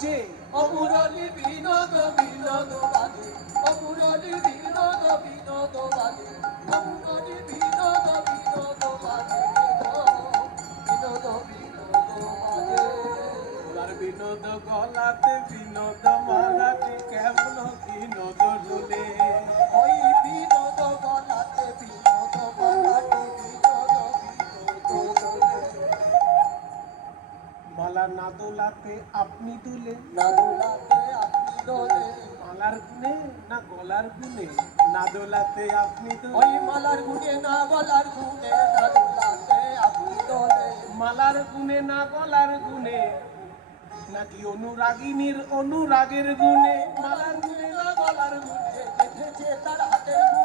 বাজে অমুরলি বিনোদ বিনোদ বাজে অমুরলি বিনোদ বিনোদ বাজে অমুরলি বিনোদ বিনোদ বাজে বিনোদ বিনোদ বাজে আর বিনোদ গলাতে বিনোদ মালাতে কেমন বিনোদ রুলে ওই বিনোদ গলাতে বিনোদ মালাতে বিনোদ বিনোদ মালা না দোলাতে আপনি দুলে না দোলাতে আপনি দোলে মালার গুনে না গলার গুনে না দোলাতে আপনি ওই দোলে মালার গুনে না গলার গুনে না দোলাতে আপনি দোলে মালার গুনে না গলার গুনে নাকি অনুরাগিনীর অনুরাগের গুনে মালার গুনে না গলার গুনে দেখেছে তার হাতের